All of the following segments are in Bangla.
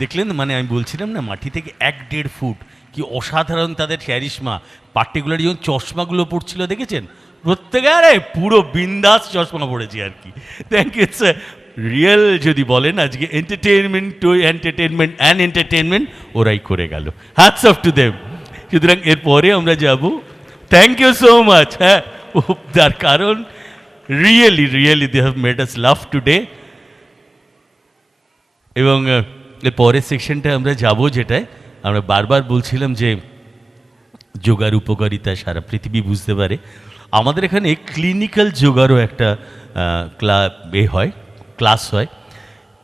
দেখলেন, মানে আমি বলছিলাম না, মাটি থেকে 1-1.5 ফুট, কি অসাধারণ তাদের ক্যারিশমা। পার্টিকুলার যখন চশমাগুলো পড়ছিল দেখেছেন, প্রত্যেকে আরে পুরো বিন্দাস চশমা পড়েছি আর কি। Thank you sir. রিয়েল যদি বলেন আজকে entertainment to entertainment and entertainment ওরাই করে গেল, হ্যাটস অফ টু দেম। সুতরাং এরপরে আমরা যাব, থ্যাংক ইউ সো মাচ। হ্যাঁ, তার কারণ really really they have made us love today. এবং এর পরের সেকশনটা আমরা যাব, যেটায় আমরা বারবার বলছিলাম যে যোগার উপকারিতা সারা পৃথিবী বুঝতে পারে। আমাদের এখানে ক্লিনিক্যাল যোগারও একটা ক্লাস হয়,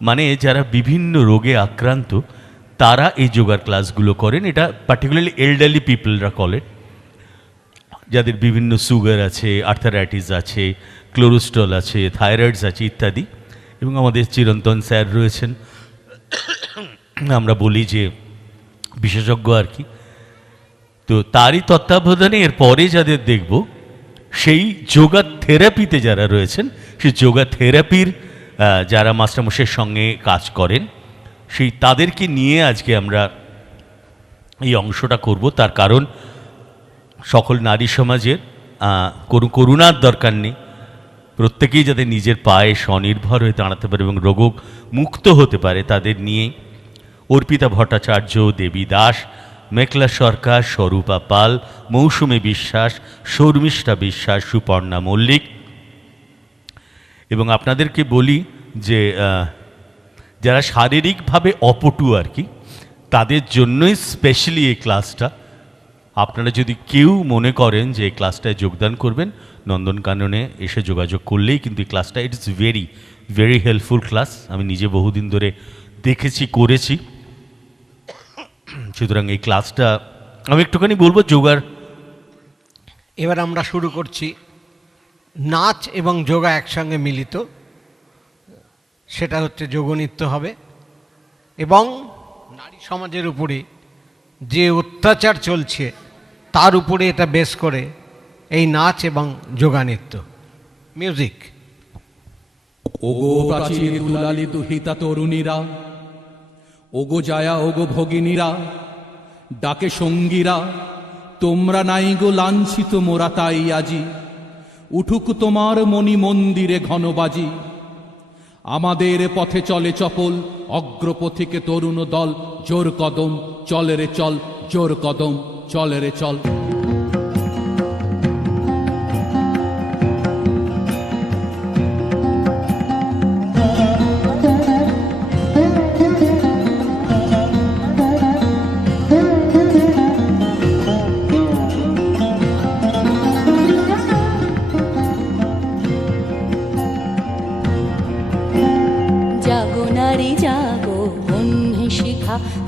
মানে যারা বিভিন্ন রোগে আক্রান্ত তারা এই যোগার ক্লাসগুলো করেন। এটা পার্টিকুলারলি এল্ডারলি পিপলরা করেন, যাদের বিভিন্ন সুগার আছে, আর্থারাইটিস আছে, ক্লোরোস্টল আছে, থাইরয়েডস আছে ইত্যাদি। এবং আমাদের চিরন্তন স্যার রয়েছেন, আমরা বলি যে বিশেষজ্ঞ আর কি। তো তারই তত্ত্বাবধানে এরপরে যাদের দেখব, সেই যোগা থেরাপিতে যারা রয়েছেন, সেই যোগা থেরাপির যারা মাস্টারমশাইয়ের সঙ্গে কাজ করেন, সেই তাদেরকে নিয়ে আজকে আমরা এই অংশটা করব। তার কারণ সকল নারী সমাজের কোনো করুণার দরকার নেই, প্রত্যেকেই যাতে নিজের পায়ে স্বনির্ভর হয়ে দাঁড়াতে পারে এবং রোগ মুক্ত হতে পারে, তাদের নিয়ে অর্পিতা ভট্টাচার্য, দেবী দাস, মেঘলা সরকার, স্বরূপা পাল, মৌসুমী বিশ্বাস, শর্মিষ্ঠা বিশ্বাস, সুপর্ণা মল্লিক। এবং আপনাদেরকে বলি যে যারা শারীরিকভাবে অপটু আর কি, তাদের জন্যই স্পেশালি এই ক্লাসটা। আপনারা যদি কেউ মনে করেন যে এই ক্লাসটায় যোগদান করবেন, নন্দনকাননে এসে যোগাযোগ করলেই কিন্তু এই ক্লাসটা, it is very very helpful class. আমি নিজে বহুদিন ধরে দেখেছি, করেছি। সুতরাং এই ক্লাসটা আমি একটুখানি বলবো যোগার। এবার আমরা শুরু করছি নাচ এবং যোগা একসঙ্গে মিলিত, সেটা হচ্ছে যোগনৃত্য হবে। এবং নারী সমাজের উপরে যে অত্যাচার চলছে তার উপরে এটা বেস করে এই নাচ এবং যোগানৃত্য। মিউজিক। ওগো প্রাচীর দুলালি দুহিতা তরুণীরা, ওগো জায়া ওগো ভগিনীরা, ডাকে সঙ্গীরা, তোমরা নাই গো লাঞ্ছিত মোরা তাই আজি, উঠুক তোমার মণি মন্দিরে ঘনবাজি। আমাদের পথে চলে চপল অগ্রপথিকে তরুণ দল, জোর কদম চলে রে চল, জোর কদম চলে রে চল।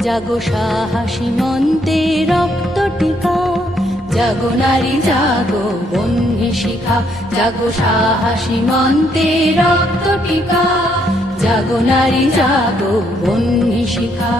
জাগো সাহসী মন্তে রক্ত টিকা, জাগো নারী জাগো বন্যে শিখা, জাগো সাহসী মন্তে রক্ত টিকা, জাগো নারী জাগো বন্যে শিখা।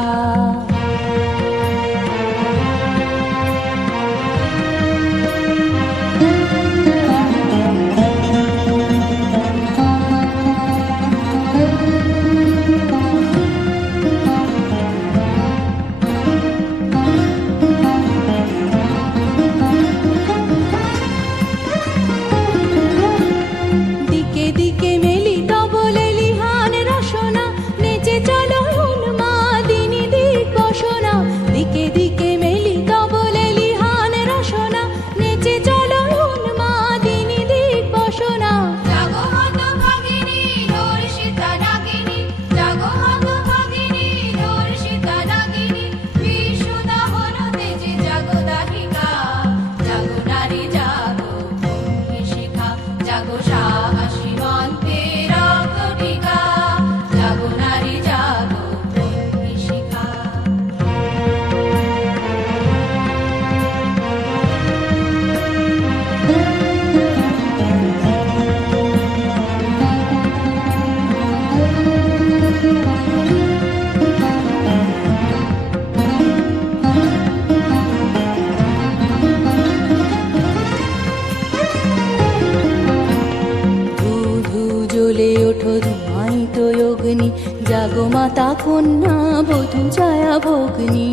জাগমাতা কন্যা বধূ জয়া ভগ্নী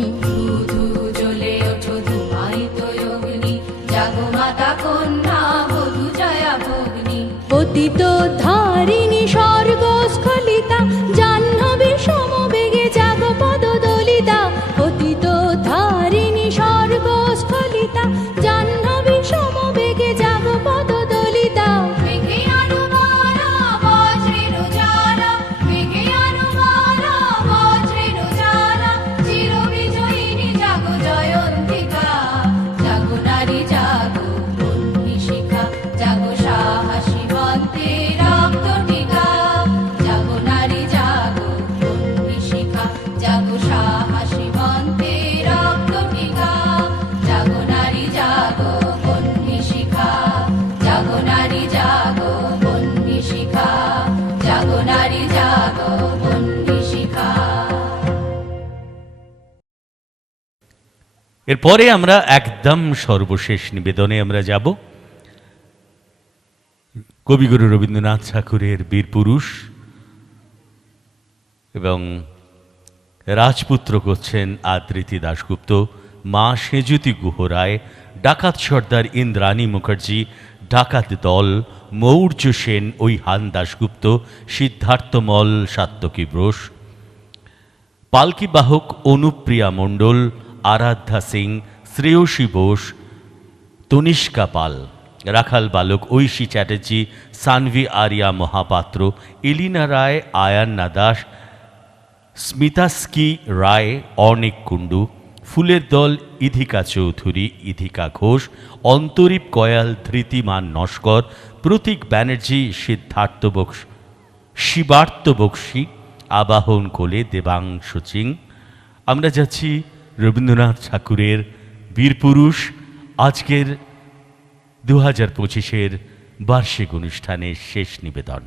ধূ জ্বলে ওঠো ধূমায়িত অগ্নি জাগমাতা কন্যা বধূ জয়া ভগ্নী পতিত ধারিণী স্বর্গস্খলিতা জাহ্নবী সমবেগে জাগ পদ দলিতা পতিত ধারিণী স্বর্গস্খলিতা জাহ্নবী সমবেগে জাগ পদ দলিতা মেঘে অনুমালা বজ্রের জ্বালা মেঘে অনুমালা বজ্রের জ্বালা চির বিজয়িনী জাগ জয়ন্তিকা জাগো নারী জাগো বহ্নি শিখা জাগো সাহসী মন্ত্রে রক্ত টিকা জাগো নারী জাগো বহ্নি শিখা জাগো সাহসী মন্ত্রে রক্ত টিকা জাগো নারী জাগো বহ্নি শিখা জাগো নারী জাগো বহ্নি শিখা জাগো নারী জাগো বহ্নি শিখা। এরপরে আমরা একদম সর্বশেষ নিবেদনে আমরা যাব কবিগুরু রবীন্দ্রনাথ ঠাকুরের বীরপুরুষ এবং রাজপুত্র করছেন আদৃতি দাশগুপ্ত, মা সেজুতি গুহরায়, ডাকাত সর্দার ইন্দ্রাণী মুখার্জি, ডাকাত দল মৌর্য সেন ঐহান দাশগুপ্ত, সিদ্ধার্থ মল, সাত্তকী বোস, পালকি বাহক অনুপ্রিয়া মণ্ডল, আরাধ্যা সিং, শ্রেয়সী বোস, তনিষ্কা পাল, রাখাল বালক ঐশী চ্যাটার্জি, সানভি আরিয়া মহাপাত্র, এলিনা রায়, আয়ান্না দাস, স্মিতাস্কি রায়, অর্ণিক কুণ্ডু, ফুলের দল ইধিকা চৌধুরী, ইধিকা ঘোষ, অন্তরীপ কয়াল, ধৃতিমান নস্কর, প্রতীক ব্যানার্জি, সিদ্ধার্থ বক্স, শিবার্থ বক্সী, আবাহন কোলে, দেবাংশু সিং। আমরা যাচ্ছি রবীন্দ্রনাথ ঠাকুরের বীরপুরুষ আজকের 2025-এর বার্ষিক অনুষ্ঠানের শেষ নিবেদন।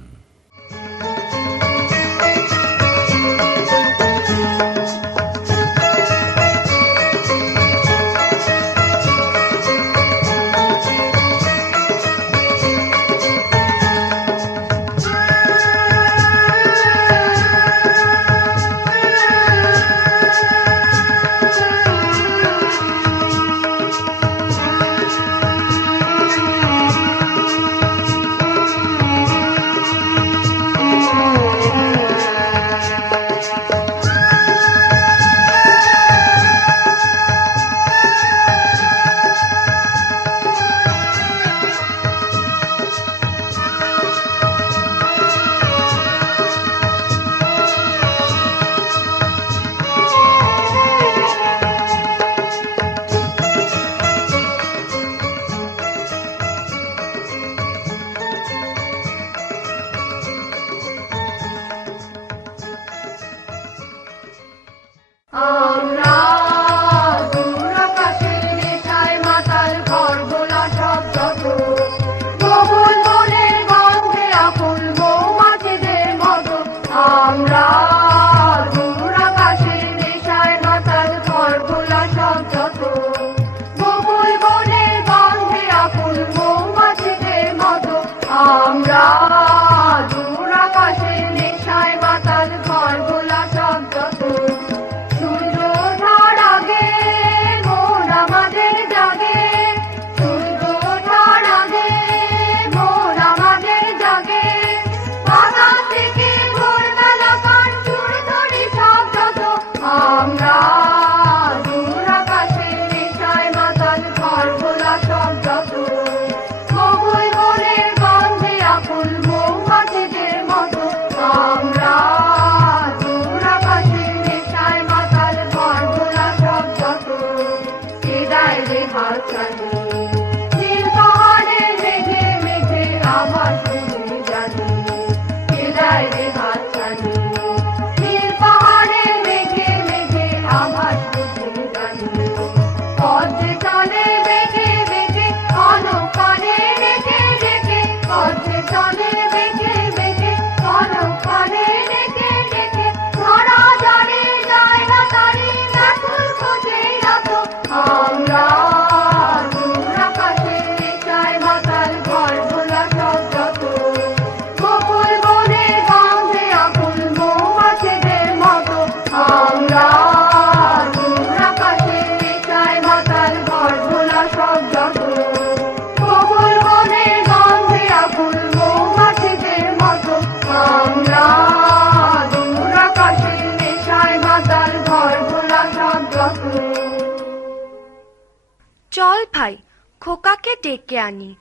ভাই, খোকাকে ডেকে আনি।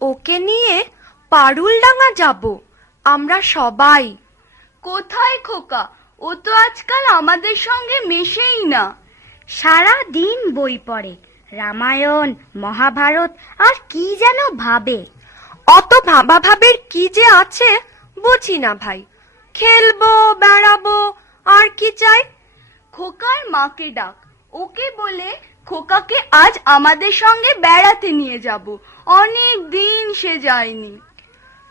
ওকে নিয়ে পারুলডাঙ্গা যাব আমরা সবাই। কোথায় খোকা? ও তো আজকাল আমাদের সঙ্গে মেশেই না। সারা দিন বই পড়ে, রামায়ণ মহাভারত আর কি যেন ভাবে। অত ভাবা ভাবের কি যে আছে বুঝি না ভাই। খেলবো, বেড়াবো, আর কি চাই? খোকার মাকে ডাক, ওকে বলে খোকাকে আজ আমাদের সঙ্গে বেড়াতে নিয়ে যাব। অনেক দিন সে যায়নি।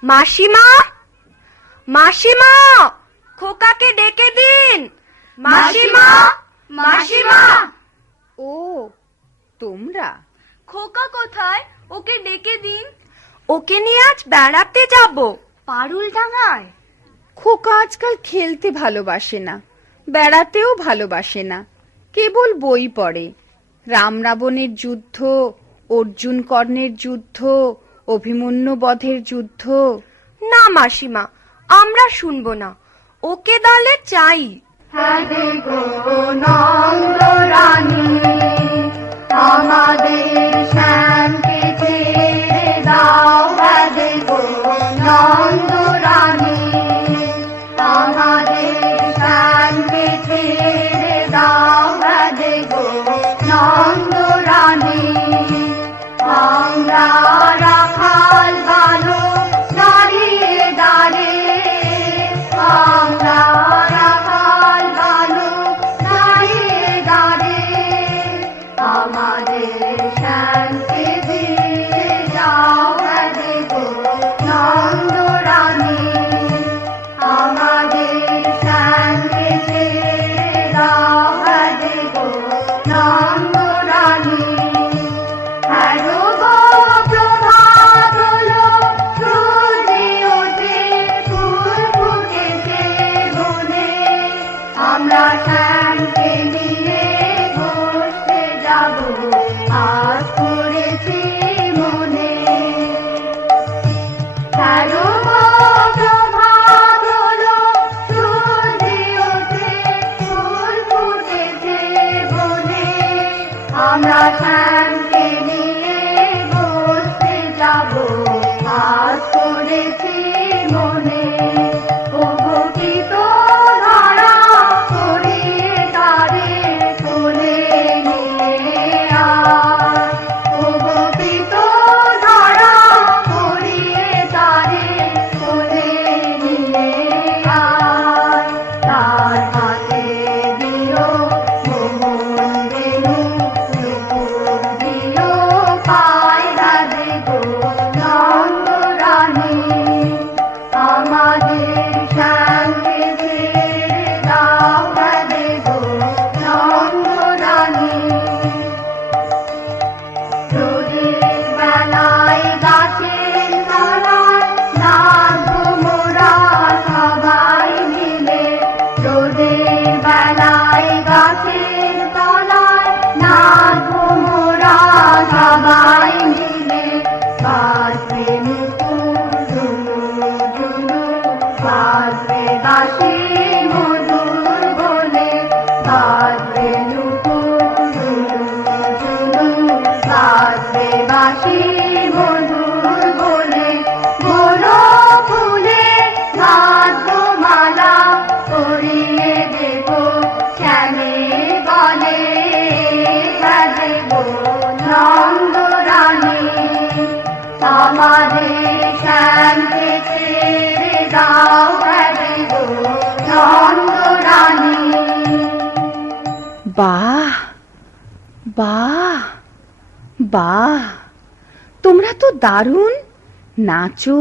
মাসিমা, মাসিমা, খোকাকে ডেকে দিন। মাসিমা, মাসিমা। ও তোমরা? খোকা কোথায়? ওকে ডেকে দিন। ওকে নিয়ে আজ বেড়াতে যাব পারুলডাঙ্গায়। খোকা আজকাল খেলতে ভালোবাসে না, বেড়াতেও ভালোবাসে না, কেবল বই পড়ে। রাম রাবণের যুদ্ধ, অর্জুন কর্ণের যুদ্ধ, অভিমন্যু বধের যুদ্ধ। না মাসিমা, আমরা শুনবো না। ওকে দলে চাই। আমাদের শ্যামকে ছেড়ে দাও, হাদে গো নন্দ রানী। আমাদের শ্যামকে ছেড়ে দাও, হাদে গো নন্দ রানী। আমরা রাখাল বালক দাঁড়িয়ে দাঁড়িয়ে, আমরা রাখাল বালক দাঁড়িয়ে দাঁড়িয়ে, আমাদের শ্যামকে দিয়ে যাও, হাদে গো নন্দ রানী। আমাদের শ্যামকে ছেড়ে দাও, হাদে গো নন্দ রানী। হ্যালো গো প্রভাত হলো, সূর্য ওঠে, ফুল ফুটেছে বনে। আমরা শ্যামকে নিয়ে ঘুরতে যাব, আজ করেছি মনে। হ্যালো গো প্রভাত হলো, সূর্য ওঠে, ফুল ফুটেছে বনে। আমরা শ্যামকে নিয়ে ঘুরতে যাব, আজ করেছি মনে। ওগো কি তো ধারা করিয়ে তারে কোলে নিয়ে আয়। ওগো কি তো ধারা করিয়ে তারে কোলে নিয়ে আয়। তার হাতে দিও মোহন বেনু, নুপুর দিও পায়, হাদে গো নন্দ রানী। আমাদের শ্যামকে ছেড়ে দাও, হাদে গো নন্দ রানী। রোদের বেলায় গাছের তলায় নাচবো মোরা সবাই মিলে। রোদের বেলায় গাছের তলায় নাচবো মোরা সবাই মিলে। বাজবে নুপুর ঝুনু ঝুনু, বাজবে বাঁশি মধুর বলে। বাজবে নুপুর ঝুনু ঝুনু, বাজবে বাঁশি মধুর বলে। বড় ফুলে বাঁধবো মালা, পরিয়ে দেব শ্যামের গলে, হাদে গো নন্দ রানী। আমাদের শ্যামকে ছেড়ে দাও, হাদে গো নন্দ রানী। বাহ বাহ বাহ, তোমরা তো দারুণ নাচো,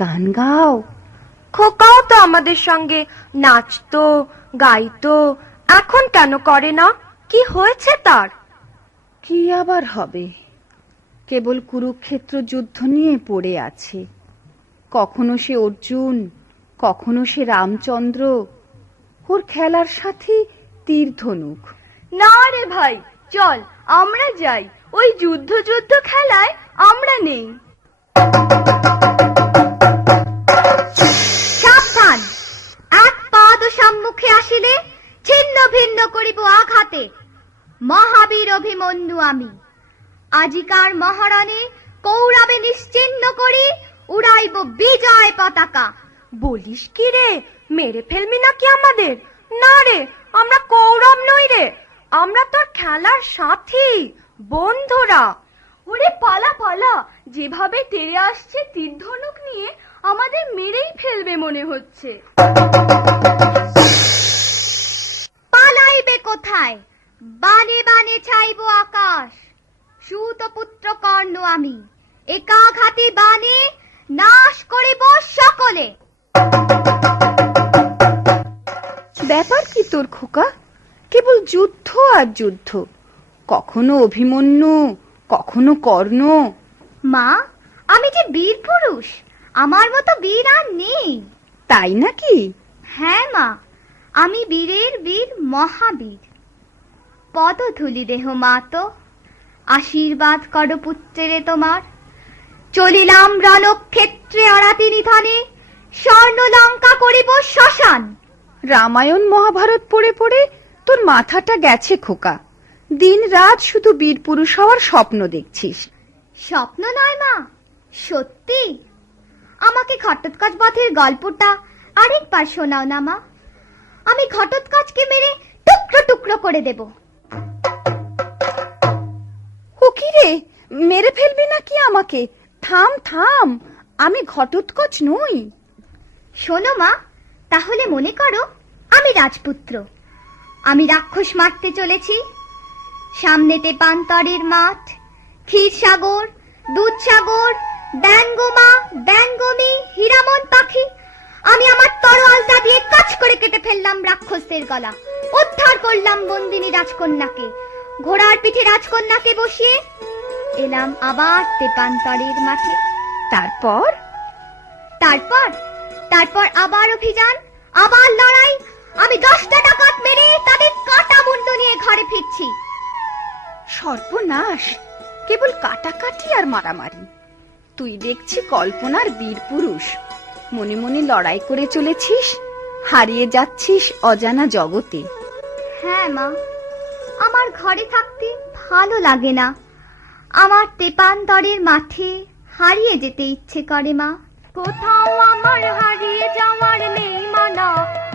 গান গাও। খোকাও তো আমাদের সঙ্গে নাচতো, গাইতো। এখন কেন করে না? কি হয়েছে তার? কি আবার হবে, কেবল কুরুক্ষেত্র যুদ্ধ নিয়ে পড়ে আছে। কখনো সে অর্জুন, কখনো সে রামচন্দ্র, ওর খেলার সাথে তীর ধনুক। না রে ভাই, চল আমরা যাই। ওই যুদ্ধ যুদ্ধ খেলায় আমরা নেই। সাবধান, এক পাদ সম্মুখে আসিলে ছিন্ন ভিন্ন করিব আঘাতে। মহাবীর অভিমন্যু আমি, আজিকার মহারণে কৌরবে নিশ্চিহ্ন করি উড়াইব বিজয় পতাকা। বলিস কি রে, মেরে ফেলবি নাকি আমাদের? না রে, আমরা কৌরব নই রে, আমরা তোর খেলার সাথী, বন্ধুরা। ওরে পালা পালা, যেভাবে তেড়ে আসছে তীর ধনুক নিয়ে আমাদের মেরেই ফেলবে মনে হচ্ছে। পালাইবে কোথায়? বানে বানে ছাইব আকাশ। সুতপুত্র কর্ণ আমি, একাঘাতে বানে নাশ করিব সকলে। ব্যাপার কি তোর খোকা? কেবল যুদ্ধ আর যুদ্ধ, কখনো অভিমন্যু, কখনো কর্ণ। মা, আমি যে বীর পুরুষ, আমার মতো বীর আর নেই। তাই নাকি? হ্যাঁ মা, আমি বীরের বীর, মহাবীর। পদধূলি দেহ মা তো, আশীর্বাদ করো পুত্রেরে তোমার। চলিলাম রণক্ষেত্রে অরাতি নিধনে, স্বর্ণ লঙ্কা করিব শ্মশান। রামায়ণ মহাভারত পড়ে পড়ে তোর মাথাটা গেছে খোকা। দিন রাত শুধু বীর পুরুষ হওয়ার স্বপ্ন দেখছিস। স্বপ্ন নয় মা, সত্যি। আমাকে ঘটোৎকচ বধের গল্পটা আরেকবার শোনাও না মা। আমি ঘটোৎকচকে মেরে টুকরো টুকরো করে দেব। ও কি রে, মেরে ফেলবি নাকি আমাকে? থাম থাম, আমি ঘটোৎকচ নই। শোনো মা, তাহলে মনে করো আমি রাজপুত্র। আমি রাক্ষস মারতে চলেছি। সামনেতে পান্তরের মাঠ, ক্ষীরসাগর, দুধসাগর, ব্যঙ্গমা, ব্যঙ্গমী, হীরামন পাখি। আমি আমার তরোয়ালটা দিয়ে কাজ করে কেটে ফেললাম রাক্ষসদের গলা। উদ্ধার করলাম বন্দিনী রাজকন্যাকে। ঘোড়ার পিঠে রাজকন্যাকে বসিয়ে এলাম আবার তেপান্তরের মাঠে। তারপর তারপর তারপর আবার অভিযান, আবার লড়াই। আমি 10টা ডাকাত মেরে তাদের কাটা মুন্ডু নিয়ে ঘরে ফিরছি। সর্বনাশ, কেবল কাটাকাটি আর মারামারি। তুই দেখছি কল্পনার বীর পুরুষ। মনে মনে লড়াই করে চলেছিস, হারিয়ে যাচ্ছিস অজানা জগতে। হ্যাঁ মা, আমার ঘরে থাকতে ভালো লাগে না। আমার তেপান্তরের মাঠে হারিয়ে যেতে ইচ্ছে করে মা। কোথাও আমার হারিয়ে যাওয়ার নেই মানা,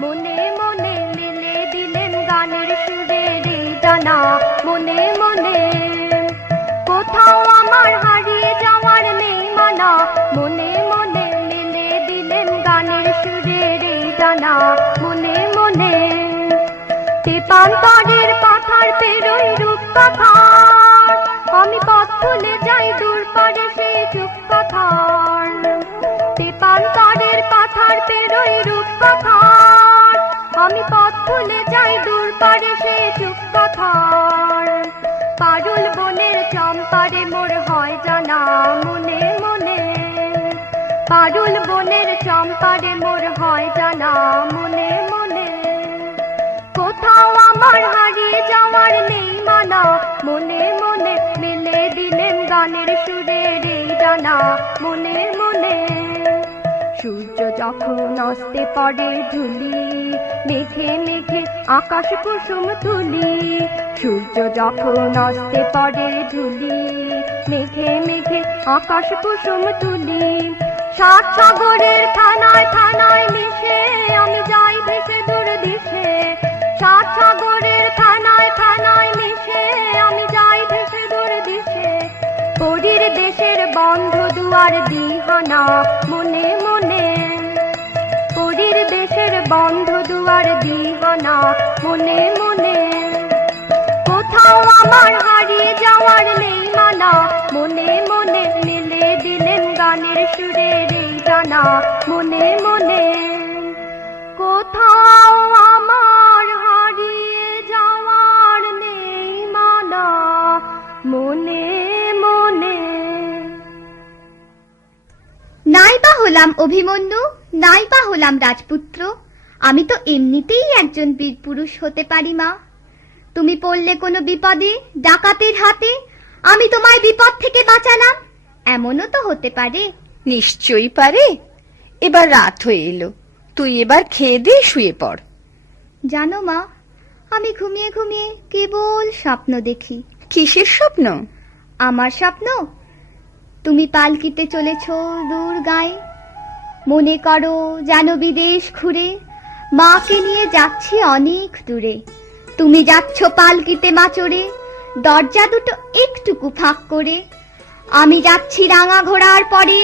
মনে মনে মেলে দিলেন গানের সুরের এই দানা। মনে মনে কোথাও আমার হারিয়ে যাওয়ার নেই মানা, মনে মনে মেলে দিলেন গানের সুরের এই দানা। মনে মনে তেপান্তরের পাথার পেরোই রূপ কথার, আমি পথ ভুলে যাই দূর পারে সেই চুপ কথার। তেপান্তরের পাথার পেরোই রূপ কথার, আমি পথ ভুলে যাই দূর পারে সেই চুপ কথার। পারুল বনের চম্পারে মোর হয় জানা মনে মনে, পারুল বনের চম্পারে মোর হয় জানা মনে মনে। কোথাও আমার হারিয়ে যাওয়ার নেই মানা, মনে মনে মেলে দিলেন গানের সুরের এই ডানা। মনে মনে সূর্য যখন অস্তে পড়ে ঢুলি, মেঘে মেঘে আকাশ কুসুম তুলি। সূর্য যখন অস্তে পড়ে ঢুলি, মেঘে মেঘে আকাশ কুসুম তুলি। 7 সাগরের থানায় থানায় মিশে আমি যাই ভেসে দূর দিশে। 7 সাগরের থানায় থানায় মিশে আমি যাই ভেসে দূর দিশে। পরীর দেশের বন্ধ দুয়ার দিহানা মনে মনে, পরীর দেশের বন্ধ দুয়ার দিহানা মনে মনে। কোথাও আমার হারিয়ে যাওয়ার নেই মানা, মনে মনে মেলে দিলেন গানের সুরের এই জানা। মনে মনে কোথাও আমার হারিয়ে যাওয়ার নেই মানা, মনে মনে। নাইবা হলাম অভিমন্যু, নাইবা হলাম রাজপুত্র, আমি তো এমনিতেই একজন বীর পুরুষ হতে পারি মা। তুমি পড়লে কোনো বিপদে, ডাকাতের হাতে, আমি তোমায় বিপদ থেকে বাঁচালাম, এমনও তো হতে পারে। নিশ্চয়ই পারে। এবার রাত হয়ে এলো, তুই এবার খেয়ে দিয়ে শুয়ে পড়। জানো মা, আমি ঘুমিয়ে ঘুমিয়ে কেবল স্বপ্ন দেখি। কিসের স্বপ্ন? আমার স্বপ্ন তুমি পালকিতে চলেছ দূর গায়ে, মনে করো যেন বিদেশ ঘুরে মাকে নিয়ে যাচ্ছি অনেক দূরে। তুমি যাচ্ছ পালকিতে মাচড়ে, দরজা দুটো একটুকু ফাঁক করে। আমি যাচ্ছি রাঙা ঘোড়ার পরে,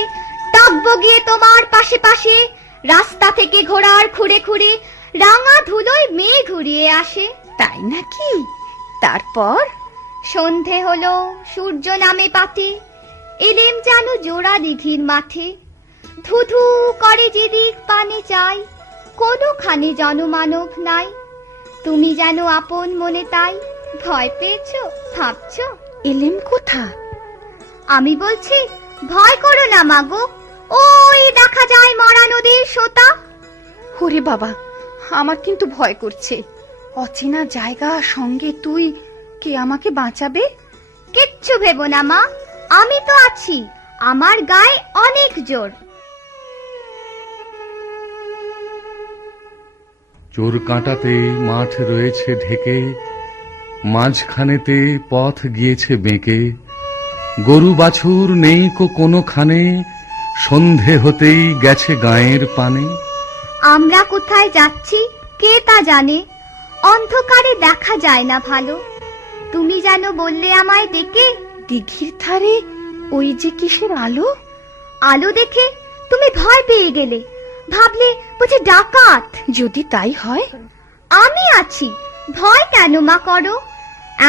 টগবগিয়ে তোমার পাশে পাশে। রাস্তা থেকে ঘোড়ার খুঁড়ে খুঁড়ে রাঙা ধুলোয় মেয়ে ঘুরিয়ে আসে। তাই নাকি? তারপর? সন্ধে হলো, সূর্য নামে পাতে, এলেম যেন জোড়া দিঘির মাঠে। ধুধু করে যেদিক পানে চাই, কোনোখানে জনমানব নাই। তুমি যেন আপন মনে তাই, ভয় পেয়েছো ভাবছো? এলেম কোথা? আমি বলছি ভয় করো না মাগো, ওই দেখা যায় মরা নদীর সোতা। ওরে বাবা, আমার কিন্তু ভয় করছে। অচেনা জায়গা, সঙ্গে তুই, কে আমাকে বাঁচাবে? কিচ্ছু ভেবো না মা, আমি তো আছি, আমার গায়ে অনেক জোর। চোর কাঁটাতে মাঠ রয়েছে ঢেকে, মাঝখানেতে পথ গিয়েছে বেঁকে। গরু বাছুর নেই কোনোখানে, সন্ধে হতেই গেছে গায়ের পানে। আমরা কোথায় যাচ্ছি কে তা জানে, অন্ধকারে দেখা যায় না ভালো। তুমি যেন বললে আমায় ডেকে, দিঘির ধারে ওই যে কিসের আলো? আলো দেখে তুমি ভয় পেয়ে গেলে, ভাবলে বুঝি ডাকাত। যদি তাই হয়? আমি আছি, ভয় কেন মা করো?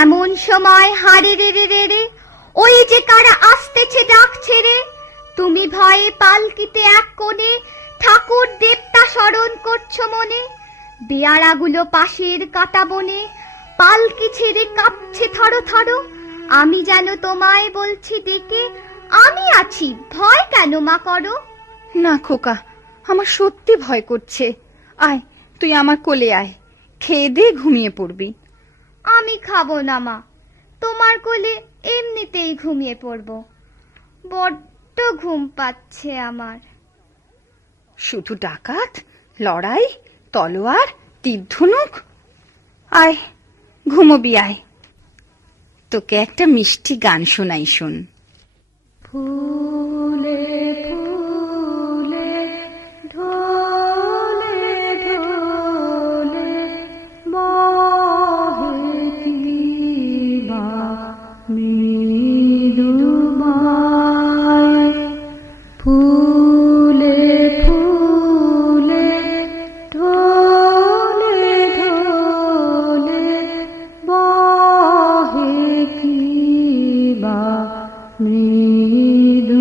এমন সময় হারে রে রে রে রে, ওই যে কারা আসতেছে ডাক ছেড়ে। তুমি ভয়ে পালকিতে এক কোণে ঠাকুর দেবতা স্মরণ করছো মনে। বেয়ারাগুলো পাশের কাটা বনে, পালকি ছেড়ে কাঁপছে থরো থরো। আমি যেন তোমায় বলছি ডেকে, আমি আছি, ভয় কেন মা করো? না খোকা, আমার সত্যি ভয় করছে। আয়, তুই আমার কোলে আয়, খেয়ে দিয়ে ঘুমিয়ে পড়বি। আমি খাবো না মা, তোমার কোলে এমনিতেই ঘুমিয়ে পড়বো। বড্ড ঘুম পাচ্ছে আমার। শুধু ডাকাত, লড়াই, তলোয়ার, তীর ধনুক। আয়, ঘুমোবি আয়। তোকে একটা মিষ্টি গান শোনাই, শোন। ফুলে ফুলে ঢলে ঢলে বহে কিবা মৃদুবায়। ফুলে ফুলে ঢলে ঢলে বহে কিবা মৃদুবায়।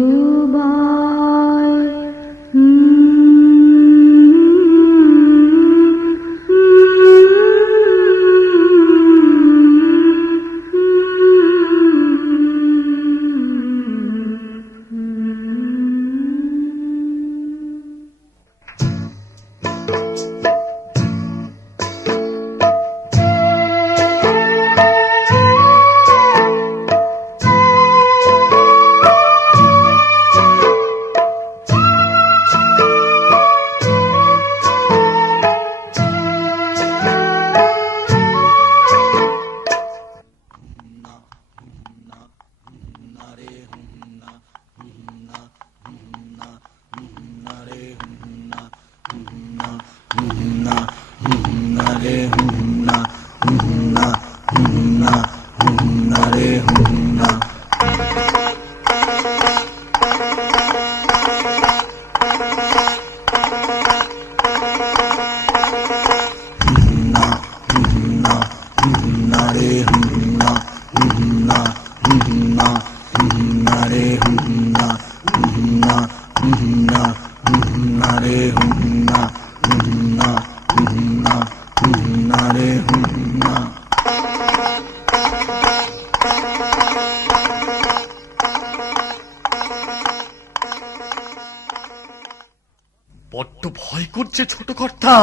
বড্ড ভয় করছে ছোট কর্তা,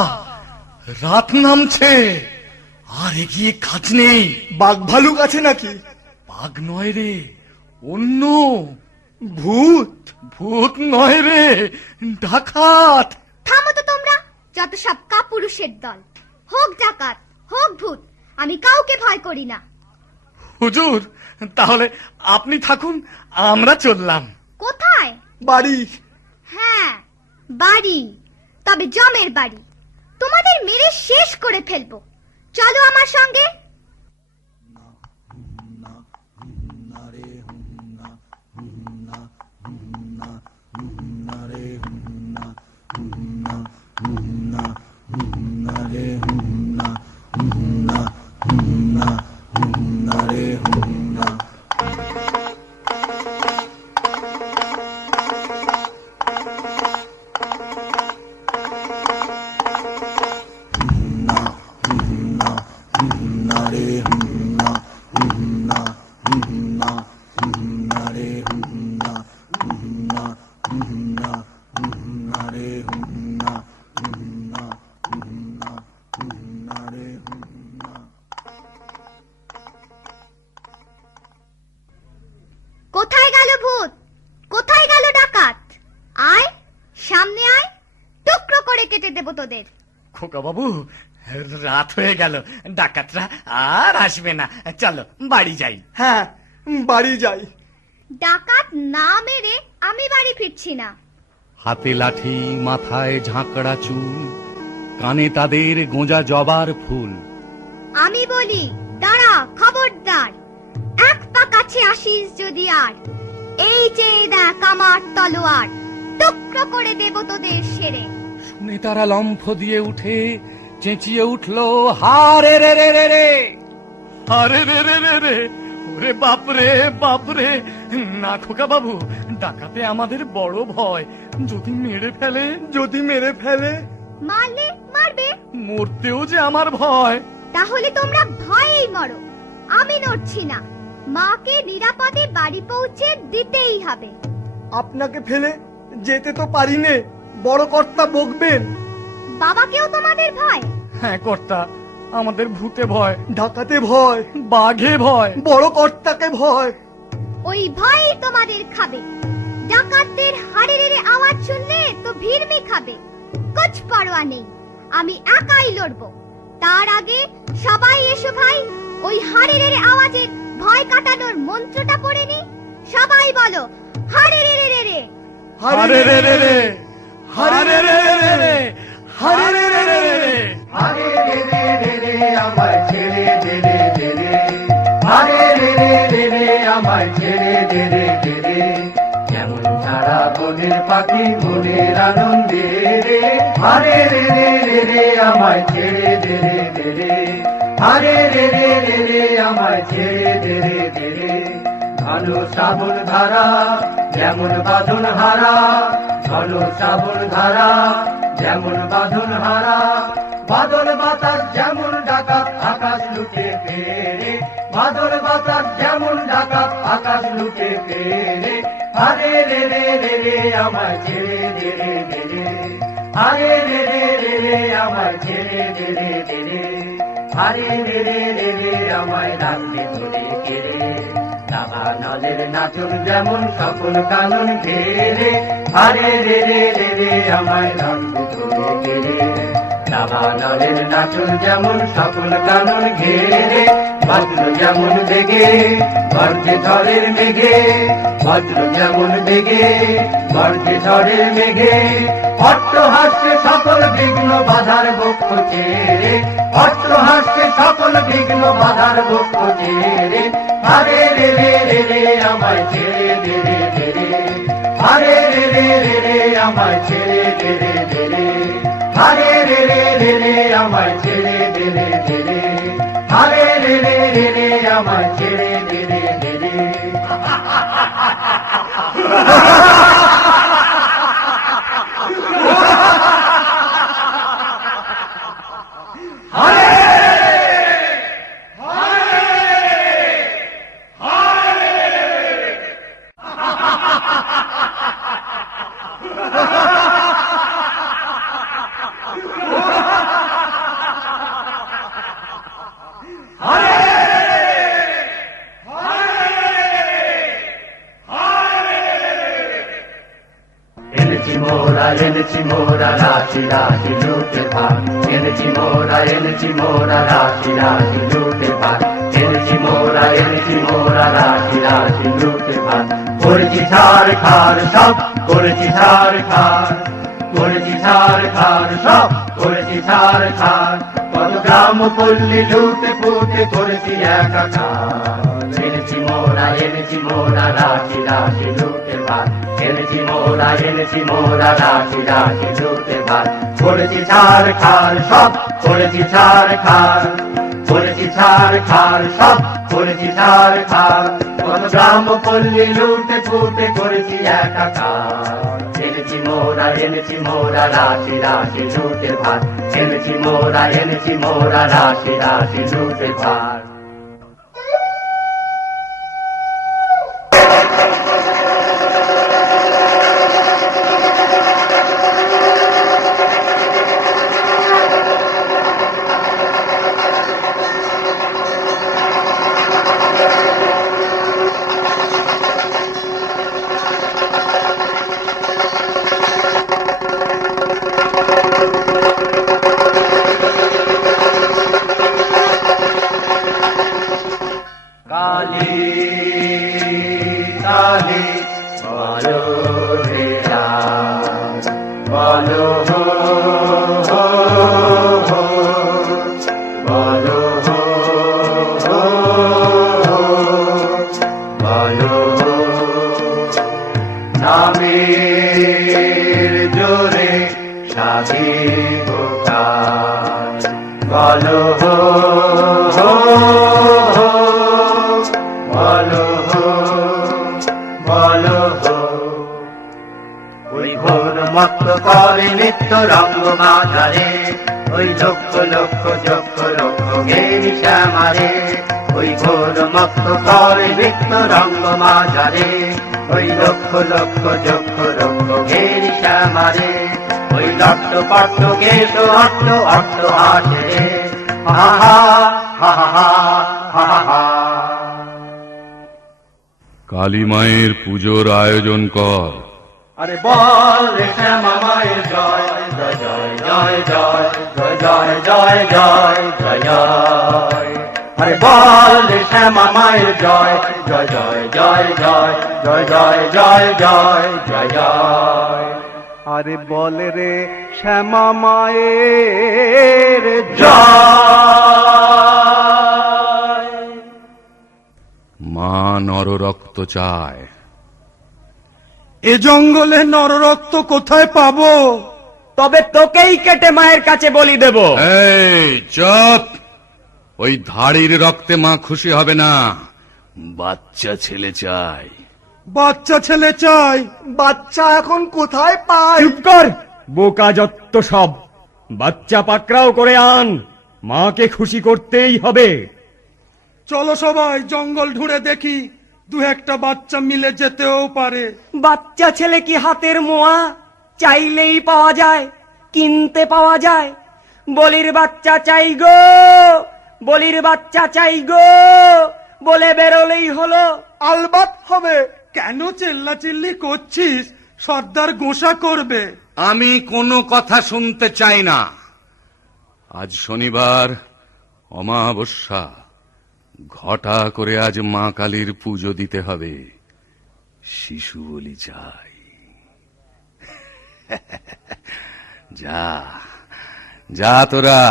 রাত নামছে, আর এগিয়ে কাজ নেই। বাঘ ভালুক আছে নাকি? বাঘ নয় রে, অন্য ভূত? ভূত নয় রে, ডাকাত। থামো তো তোমরা, যত সব কাপুরুষের দল। হোক ডাকাত, হোক ভূত, আমি কাউকে ভয় করি না। হুজুর, তাহলে আপনি থাকুন, আমরা চললাম। কোথায়? বাড়ি। হ্যাঁ, বাড়ি, তবে জমের বাড়ি। তোমাদের মেরে শেষ করে ফেলবো। চলো আমার সঙ্গে। কোথায় গেল ভূত? কোথায় গেল ডাকাত? আয়, সামনে আয়, টুকরো করে কেটে দেবো তোদের। খোকা বাবু, রাত হয়ে গেল, ডাকাতরা আর আসবে না। চলো বাড়ি যাই। হ্যাঁ, বাড়ি যাই। ডাকাত না মেরে আমি বাড়ি ফিরছি না। হাতে লাঠি, মাথায় ঝাঁকড়া চুল, কানে তাদের গোঁজা জবার ফুল। আমি বলি, দাঁড়া, খবরদার, এক পা কাছে আসিস যদি আর, এই যে দেখ আমার তলোয়ার, টুকরো করে দেব তোদের সেরে। শুনে তারা লম্ফ দিয়ে উঠে চেঁচিয়ে উঠলো, হারে রে রে রে রে। আরে রে রে রে রে, ওরে বাপরে বাপরে। না খোকা বাবু, ডাকাতে আমাদের বড় ভয়। যদি মেরে ফেলে? যদি মেরে ফেলে? মারলে মারবে, মরতেও যে আমার ভয়। তাহলে তোমরা ভয়েই মরো, আমি নড়ছি না। মাকে নিরাপদে বাড়ি পৌঁছে দিতেই হবে। আপনাকে ফেলে যেতে তো পারি নে, বড় কর্তা বকবেন। বাবাকেও তোমাদের ভয়? হ্যাঁ কর্তা, আমাদের ভূতে ভয়, ডাকাতে ভয়, বাঘে ভয়, বড় কর্তাকে ভয়। ওই ভয় তোমাদের খাবে। ডাকাতদের হাড়ের আওয়াজ শুনলে তো ভিড়মি খাবে। কুছ পরোয়া নেই, আমি একাই লড়বো। তার আগে সবাই এসো ভাই, ওই হাড়ের আওয়াজের ভয় কাটানোর মন্ত্রটা পড়ে নি। সবাই বলো, হাড়ে রে রে রে, হারে রে রে রে, হারে রে রে রে, হারে রে রে রে রে। হারে রে রে রে রে আমায় ছেড়ে দে রে দে রে, হারে রে রে রে রে আমায় ছেড়ে দে রে দে রে। যেমন ছাড়া বনের পাখি মনের আনন্দে রে, হারে রে রে রে রে আমায় ছেড়ে দে রে দে রে, হারে রে রে রে রে আমায় ছেড়ে দে রে দে রে। ঘন শ্রাবণ ধারা যেমন বাঁধন হারা, ঘন শ্রাবণ ধারা যেমন বাঁধন হারা, বাদল বাতাস যেমন ডাকাত আকাশ লুটে ফেরে, বাদল বাতাস যেমন ডাকাত আকাশ লুটে ফেরে। হারে রে রে রে রে আমায় ছেড়ে দে রে দে রে, হারে রে রে রে রে আমায় ছেড়ে দে রে দে রে, হারে রে রে রে রে আমায় রাখতে ধরে কেড়ে। দাবানলের নাচন যেমন সকল কানন ঘেরে, হারে রে রে রে রে আমায় রাখতে ধরে কেড়ে। দাবানলের নাচন যেমন সকল কানন ঘেরে, বজ্র যেমন বেগে বর্ষে ঝড়ের মেঘে, বজ্র যেমন বেগে বর্ষে ঝড়ের মেঘে। অট্ট হাস্যে সকল বিঘ্ন বাধার বক্ষ ছেড়ে, অট্ট হাস্যে সকল বিঘ্ন বাধার বক্ষ ছেড়ে। হারে রে রে রে রে আমায় ছেড়ে দে রে দে রে, হারে রে রে রে রে আমায় ছেড়ে দে রে দে রে, হারে রে রে রে রে আমায় ছেড়ে দে রে দে রে, হারে রে রে রে রে আমায় ছেড়ে দে রে দে রে। এনেছি মোরা রাশি রাশি লুটে ভাগ, এনেছি মোরা রাশি রাশি লুটে ভাগ, এনেছি মোরা মোরা এনেছি মোরা রাশি রাশি লুটে ভাত করেছি ছাড় খার সব করেছি ছাড় খার করেছি ছাড় খার সব করেছি ছাড় খার কত গ্রাম পল্লী লুটে পুটে করেছি একাকার এনেছি মোরা রাশি রাশি লুটে ভাত এনেছি মোরা রাশি রাশি লুটে ভাত করেছি ছাড় খার সব করেছি ছাড় খার করেছি ছাড় খার সব করেছি ছাড় খার কত গ্রাম পল্লী লুটে ফুটে করেছি একাকার এনেছি মোরা রাশি রাশি লুটে ভাত এনেছি মোরা রাশি রাশি লুটে ভাত কালী কালী বলো রে রাম, বলো হো হো হো, বলো হো হো হো, বলো হো। নামের জোরে সাধিব কাজ, বলো হো হো হো, বলো হো বলো হো। ওই ঘোর মত্ত করে নিত্য রঙ্গ মাঝারে, ওই লক্ষ লক্ষ যক্ষ লক্ষ গেরি শ্যামারে। ওই ঘোর মত্ত করে নিত্য রঙ্গ মাঝারে, ওই লক্ষ লক্ষ যক্ষ লক্ষ গেরি শ্যামারে। ওই লট্ট পট্ট কেশ অট্ট অট্ট হাসে রে, হা হা হা হা হা হা হা। কালী মায়ের পুজোর আয়োজন কর। আরে বল রে শ্যামা মায়ের জয় জয় জয় জয় জয় জয় জয় জয় জয় জয়। আরে বল রে শ্যামা মায়ের জয় জয় জয় জয় জয় জয় জয় জয় জয় জয় জয়। আরে বল রে শ্যামা মায়ের জয়। মা নররক্ত চায়। এ জঙ্গলে নররক্ত কোথায় পাবো? তবে তোকেই কেটে মায়ের কাছে বলি দেব। এই চুপ! ওই ধাড়ির রক্তে মা খুশি হবে না। বাচ্চা ছেলে চাই। বাচ্চা ছেলে চাই। বাচ্চা এখন কোথায় পাই? চুপ কর, বোকা যত্ত সব। বাচ্চা পাকড়াও করে আন, মাকে খুশি করতেই হবে। চলো সবাই জঙ্গল ঢুঁড়ে দেখি, দু একটা বাচ্চা মিলে যেতেও পারে। বাচ্চা ছেলে কি হাতের মোয়া? চাইলেই পাওয়া যায়, কিনতে পাওয়া যায়। বলির বাচ্চা চাই গো, বলির বাচ্চা চাই গো বলে বেরোলেই হলো। আলবাত হবে। কেন চিল্লাচিল্লি করছিস? সর্দার গোসা করবে। আমি কোনো কথা শুনতে চাই না। আজ শনিবার, অমাবস্যা। ঘটা করে আজ মা কালীর পুজো দিতে হবে। শিশু বলি চাই। যা যা তোরা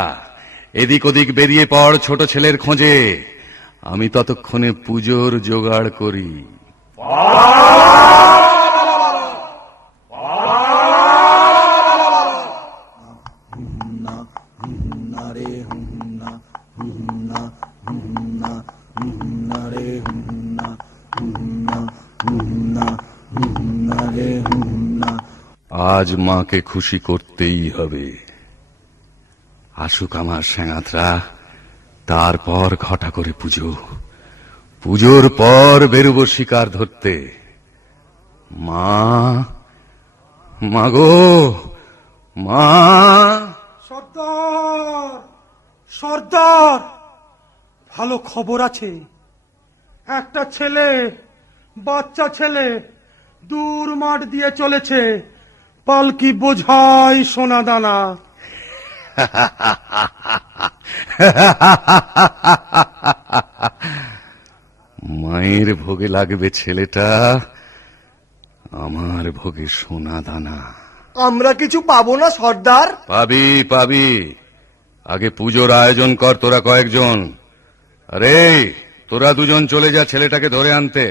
এদিক ওদিক বেরিয়ে পড় ছোট ছেলের খোঁজে। আমি ততক্ষণে পুজোর জোগাড় করি। আজ মাকে খুশি করতেই হবে। আসুক আমার সেনাতরা, তারপর ঘটা করে পুজো। পুজোর পর বেরোবো শিকার ধরতে। মা, মাগো, মা। সর্দার, সর্দার, ভালো খবর আছে। একটা ছেলে, বাচ্চা ছেলে দূর মাঠ দিয়ে চলেছে, পালকি বোঝাই সোনা দানা। মায়ের ভোগে লাগবে ছেলেটা, আমার ভোগে সোনা দানা। আমরা কিছু পাবো না সর্দার? পাবি পাবি, আগে পুজোর আয়োজন কর তোরা কয়েকজন। আরে তোরা দুজন চলে যা ছেলেটাকে ধরে আনতে।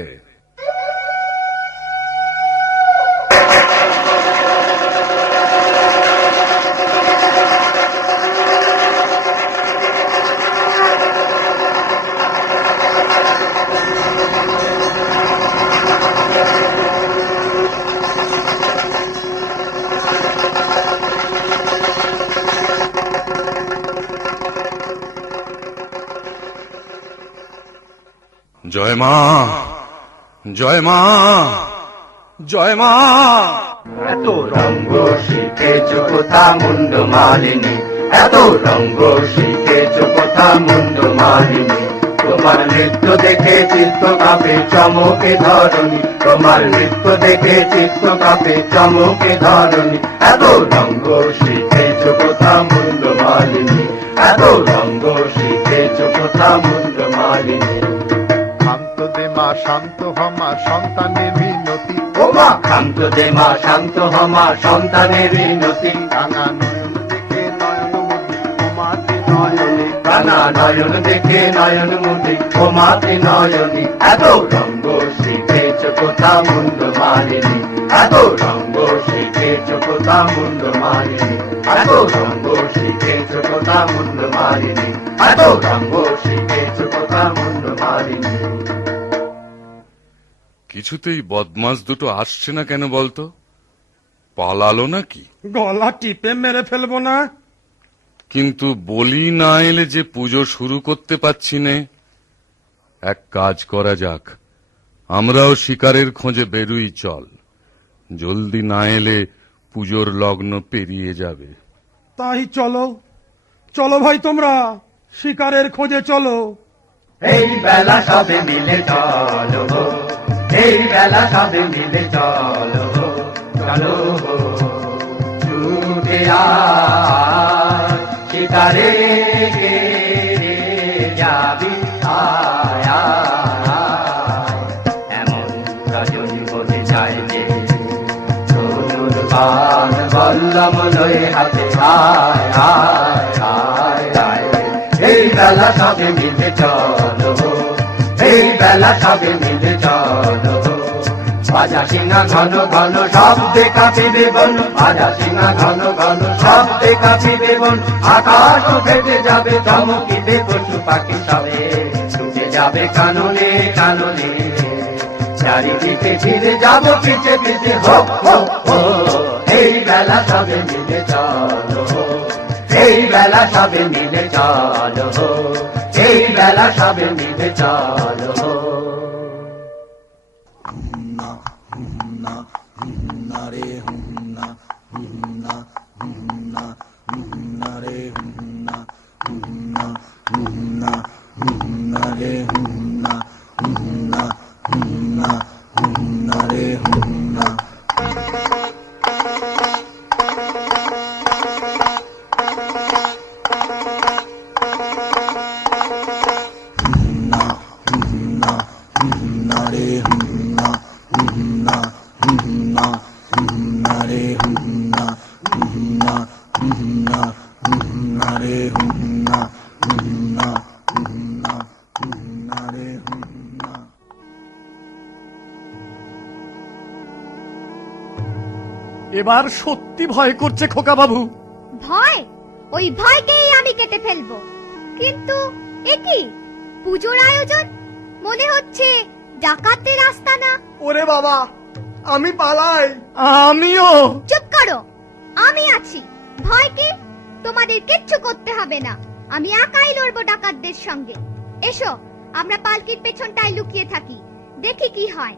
জয় মা, জয় মা, জয় মা। এত রঙ্গ শিখেছ কোথা মুন্ড মালিনী, এত রঙ্গ শিখেছ কোথা মুন্ড মালিনী। তোমার নৃত্য দেখে চিত্ত কাঁপে চমকে ধরণী, তোমার নৃত্য দেখে চিত্ত কাঁপে চমকে ধরণী। এত রঙ্গ শিখেছ কোথা মুন্ড মালিনী, এত রঙ্গ শিখেছ কোথা মুন্ড মালিনী। শান্ত দে মা শান্ত হমা সন্তানের মিনতি, ও মা শান্ত দে মা শান্ত হমা সন্তানের মিনতি। রাঙা নয়ন দেখে নয়ন মুদি তোমাতে নয়নে, রাঙা নয়ন দেখে নয়ন মুদি তোমাতে নয়নী। এত রঙ্গ শিখেছ কোথা মুন্ড মালিনী, এত রঙ্গ শিখেছ কোথা মুন্ড মালিনী, এত রঙ্গ শিখেছ কোথা মুন্ড মালিনী, এত রঙ্গ শিখেছ কোথা মুন্ড মালিনী। কিছুতেই বদমাস দুটো আসছে না কেন বলতো? পালালো নাকি? গলা টিপে মেরে ফেলবো না? কিন্তু বলি না এলে যে পুজো শুরু করতে পারছি নে। এক কাজ করা যাক, আমরাও শিকারের খোঁজে বেরুই চল। জলদি না এলে পুজোর লগ্ন পেরিয়ে যাবে। তাই চলো, চলো ভাই তোমরা শিকারের খোঁজে চলো। এই বেলা সবে মিলে চলো, এই বেলা সবে মিলে চলো, চলো ছুটে আয় শিকারে যাবি আয় আয়। এমন রজনী বলে চাইলে সোনুর পান বল্লম লয়ে হাতে আয় আয় আয় আয়। এই বেলা সবে মিলে চলো, এই বেলা সবে মিলে চলো। বাজা সিংহা ঘন ঘন শব্দে কাঁপিবে বন, বাজা সিংহা ঘন ঘন শব্দে কাঁপিবে বন। আকাশ ফেটে যাবে চমকিবে পশু পাখি সবে, ছুটে যাবে কাননে কাননে। চারিদিকে ফিরে যাব পিছে পিছে হো হো হো। এই বেলা সবে মিলে চলো, এই বেলা সবে মিলে চলো, এই বেলা সবে মিলে চলো। এবার সত্যি ভয় করছে খোকা বাবু। ভয়? ওই ভয়কেই আমি কেটে ফেলবো। কিন্তু এ কি পুজোর আয়োজন? মনে হচ্ছে ডাকাতের আস্তানা। ওরে বাবা, আমি পালাই। আমিও। চুপ করো, আমি আছি। ভয়কে তোমাদের কিচ্ছু করতে হবে না, আমি একাই লড়বো ডাকাতদের সঙ্গে। এসো, আমরা পালকির পেছনটায় লুকিয়ে থাকি, দেখি কি হয়।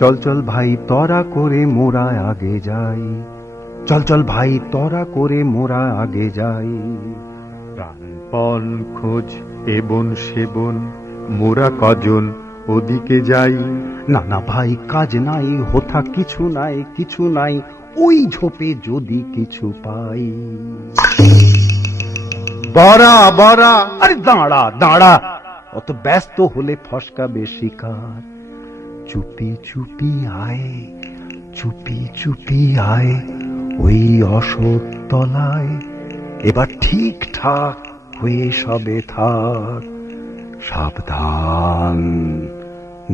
চল চল ভাই তরা করে মোরা আগে যাই, চল চল ভাই তরা করে মোরা আগে যাই। প্রাণপণ খোঁজ এবন সেবন মোরা কজন ওদিকে যাই। না না ভাই কাজ নাই, হোথা কিছু নাই, কিছু নাই, ওই ঝোপে যদি কিছু পাই। বড়া বড়া, আরে দাঁড়া দাঁড়া, অত ব্যস্ত হলে ফসকাবে শিকার। চুপি চুপি আয়, চুপি চুপি আয়, ওই অশোক তলায় এবার ঠিকঠাক হয়ে সবে থাক। সাবধান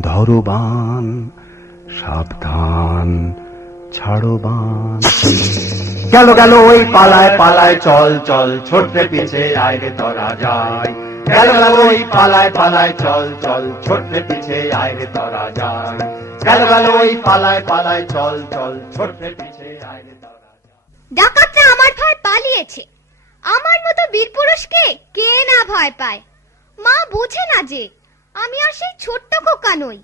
ধরো বান, সাবধান ছাড়ো বান। গেল গেল ওই পালায় পালায়, চল চল ছোট্ট পিছে আয় রে তোরা যাই। গেল গেল ওই পালায় পালায়, চল চল ছোট্ট পিছে আয় রে তোরা যাই। গেল গেল ওই পালায় পালায়, চল চল ছোট্ট পিছে আয় রে তোরা যাই। ডাকাতরা আমার ভয় পালিয়েছে, আমার মতো বীর পুরুষকে কে না ভয় পায়। মা বোঝে না যে আমি আর সেই ছোট্ট খোকা নই,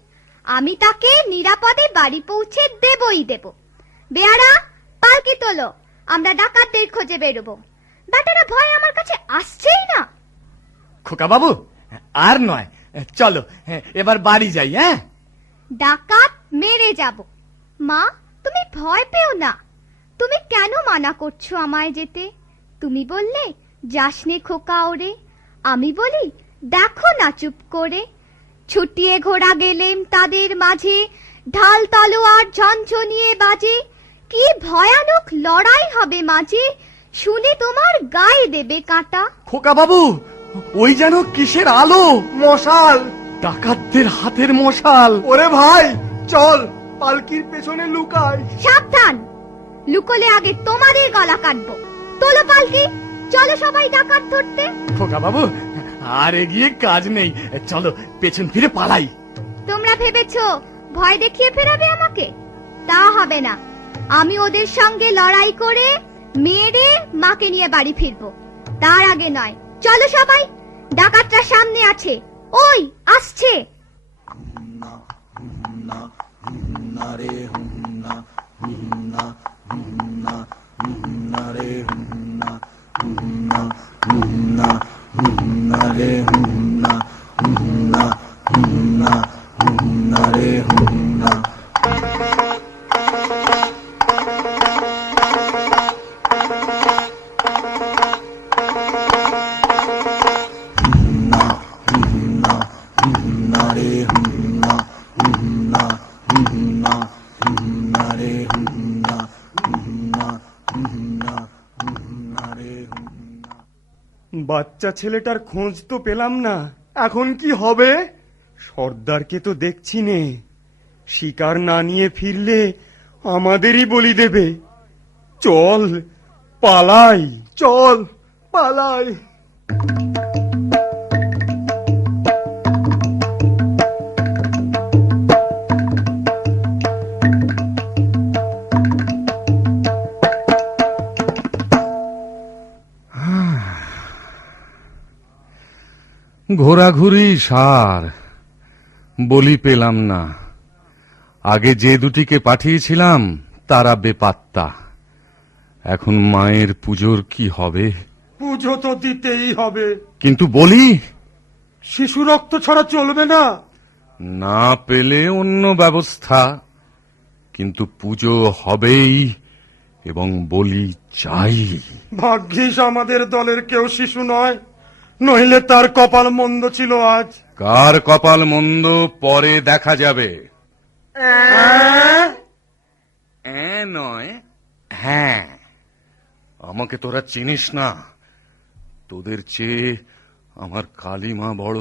আমি তাকে নিরাপদে বাড়ি পৌঁছে দেবই দেব। বেয়ারা পালকি তোলো, আমরা ডাকাতদের খোঁজে বেরোবো। বেটারা ভয় আমার কাছে আসছেই না। খোকা বাবু, আর নয়, চলো এবার বাড়ি যাই। হ্যাঁ, ডাকাত মেরে যাব। মা তুমি ভয় পেও না, তুমি কেন মানা করছো আমায় যেতে? তুমি বললে যাসনে খোকা ওরে, আমি বলি দেখো না চুপ করে। ছুটিয়ে ঘোড়া গেলেম তাদের মাঝে, ঢাল তলোয়ার ঝনঝনিয়ে বাজে। কি ভয়ানক লড়াই হবে মাঝে, শুনে তোমার গায়ে দেবে কাঁটা। খোকা বাবু, ওই যেন কিসের আলো? মশাল, ডাকাতদের হাতের মশাল। ওরে ভাই চল পালকির পেছনে লুকাই। সাবধান, লুকোলে আগে তোমাদের গলা কাটবো। তোলো পালকি, চলো সবাই ডাকাত ধরতে। খোকা বাবু, আর এগিয়ে কাজ নেই, চলো পেছন ফিরে পালাই। তোমরা ভেবেছো ভয় দেখিয়ে ফেরাবে আমাকে? তা হবে না, আমি ওদের সঙ্গে লড়াই করে মেরে মাকে নিয়ে বাড়ি ফিরবো। তার আগে নয়, চলো সবাই, ডাকাতরা সামনে আছে, ওই আসছে। বাচ্চা ছেলেটার খোঁজ তো পেলাম না, এখন কি হবে? সর্দারকে তো দেখছি নে, শিকার না নিয়ে ফিরলে আমাদেরই বলি দেবে। চল পালাই, চল পালাই। ঘোরাঘুরি সার, বলি পেলাম না। আগে যে দুটিকে পাঠিয়েছিলাম তারা বেপাত্তা। এখন মায়ের পুজোর কি হবে? পুজো তো দিতেই হবে, কিন্তু বলি শিশু রক্ত ছাড়া চলবে না। না পেলে অন্য ব্যবস্থা, কিন্তু পুজো হবেই এবং বলি চাই। ভাগ্যিস আমাদের দলের কেউ শিশু নয়, নইলে তার কপাল মন্দ ছিল আজ। কার কপাল মন্দ পরে দেখা যাবে। নয়, হ্যাঁ, আমাকে তোরা চিনিস না, তোদের চেয়ে আমার কালিমা বড়।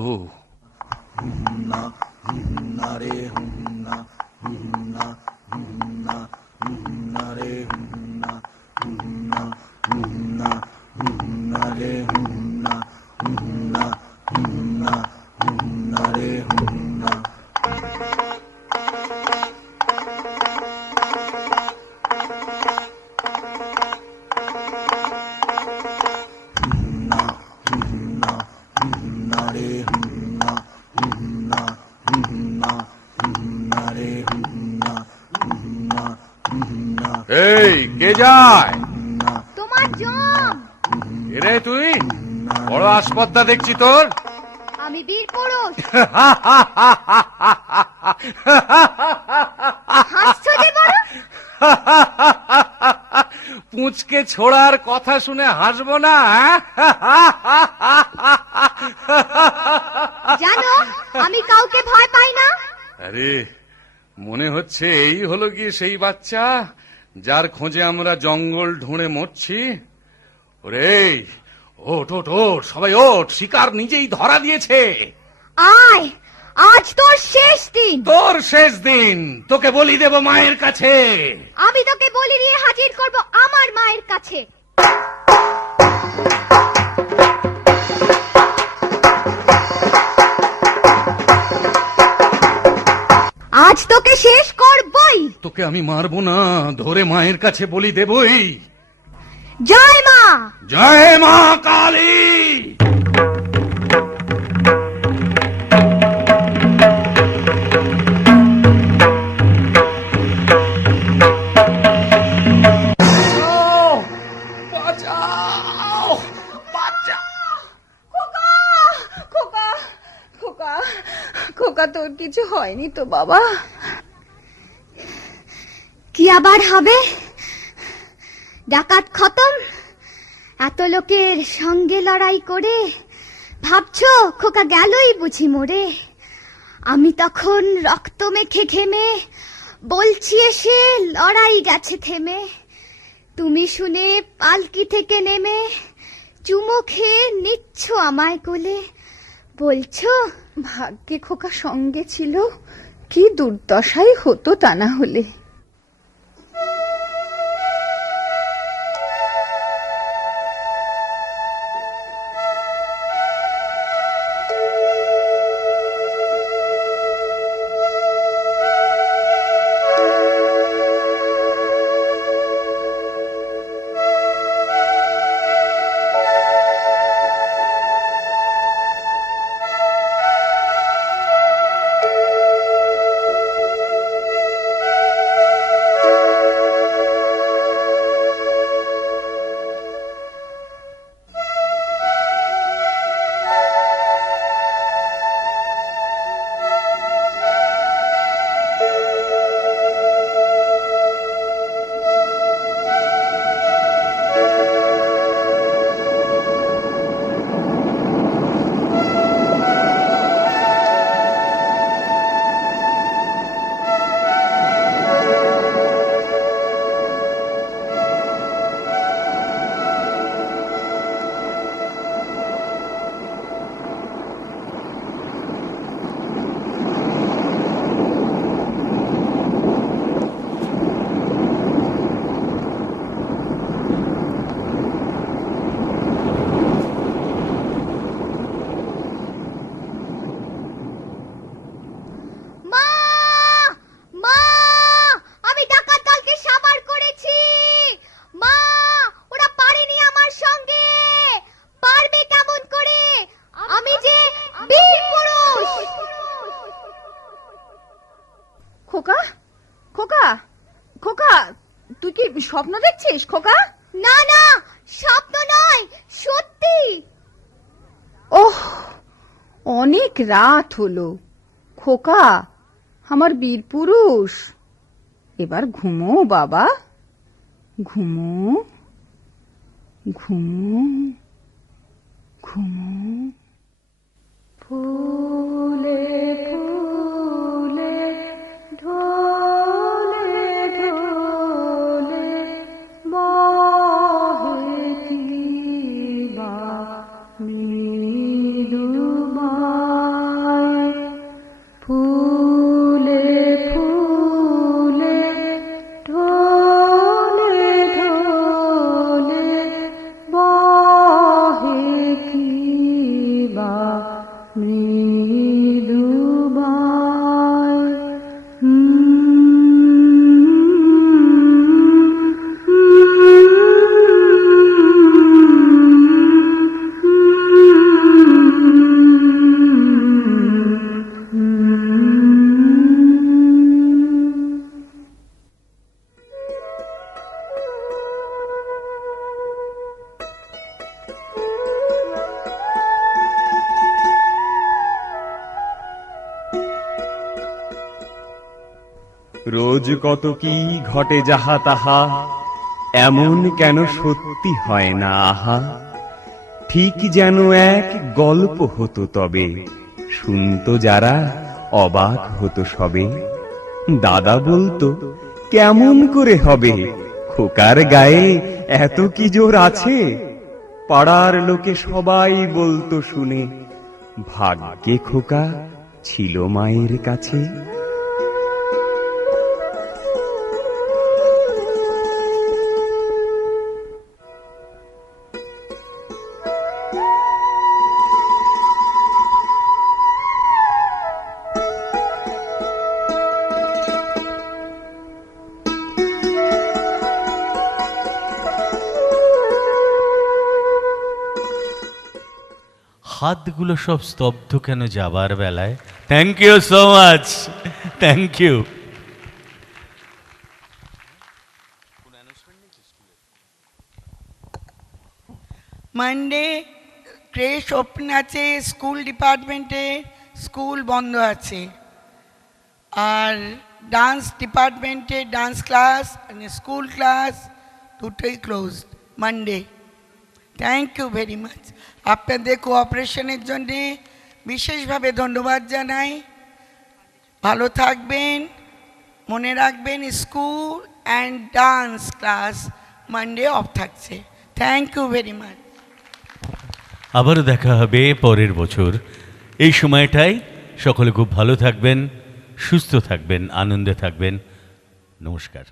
কে যায়? তোমার জম। এরে তুই বড় আসপদ্দা দেখছি তোর। আমি বীর পুরুষ। হাসছো যে বড়? পুঁচকে ছোড়ার কথা শুনে হাসবো না? জানো আমি কাউকে ভয় পাই না। আরে মনে হচ্ছে এই হলো গিয়ে সেই বাচ্চা যার খোঁজে আমরা জঙ্গল ঢুঁড়ে মরছি। ওরে ওঠ ওঠ ওঠ, সবাই ওঠ, শিকার নিজেই ধরা দিয়েছে। আয়, আজ তোর শেষ দিন। তোর শেষ দিন, তোকে বলি দেব মায়ের কাছে। আমি তোকে বলি দিয়ে হাজির করব আমার মায়ের কাছে। আজ তোকে শেষ করবই। তোকে আমি মারবো না, ধরে মায়ের কাছে বলি দেবই। জয় মা। জয় মা কালী। খোকা তোর কিছু হয়নি তো বাবা? কি আবার হবে? ডাকাত খতম। এত লোকের সঙ্গে লড়াই করে ভাবছো খোকা গেলই বুঝি মরে? আমি তখন রক্ত মেখে ঘেমে বলছি এসে লড়াই গেছে থেমে। তুমি শুনে পালকি থেকে নেমে চুমো খেয়ে নিচ্ছ আমায় কোলে, বলছো ভাগ্যে খোকা সঙ্গে ছিল, কি দুর্দশাই হতো তা না হলে। খোকা খোকা খোকা, তুই কি স্বপ্ন দেখছিস খোকা? না না, স্বপ্ন নয়, সত্যি। ওহ, অনেক রাত হলো খোকা, আমার বীর পুরুষ, এবার ঘুমো বাবা, ঘুমো ঘুমো ঘুমো। ফুলে ফুলে ঢোলে ঢোলে বহে কিবা মৃদুময়, ফুলে ফুলে ঢোলে ঢোলে বহে কিবা রোজ কত কি ঘটে যাহা তাহা, এমন কেন সত্যি হয় না আহা। ঠিক যেন এক গল্প হতো তবে, শুনতো যারা অবাক হতো সবে। দাদা বলতো কেমন করে হবে, খোকার গায়ে এত কি জোর আছে। পাড়ার লোকে সবাই বলতো শুনে, ভাগ্যে খোকা ছিল মায়ের কাছে। হাতগুলো সব স্তব্ধ কেন যাবার বেলায়? Thank you so much, thank you. Monday creche open আছে, স্কুল ডিপার্টমেন্টে স্কুল বন্ধ আছে, আর ডান্স ডিপার্টমেন্টে ডান্স ক্লাস স্কুল ক্লাস দুটোই closed Monday. Thank you very much. আপনাদের কোঅপারেশনের জন্যে বিশেষভাবে ধন্যবাদ জানাই। ভালো থাকবেন, মনে রাখবেন school and dance class Monday off থাকছে। Thank you very much. আবারও দেখা হবে পরের বছর এই সময়টাই। সকলে খুব ভালো থাকবেন, সুস্থ থাকবেন, আনন্দে থাকবেন। নমস্কার।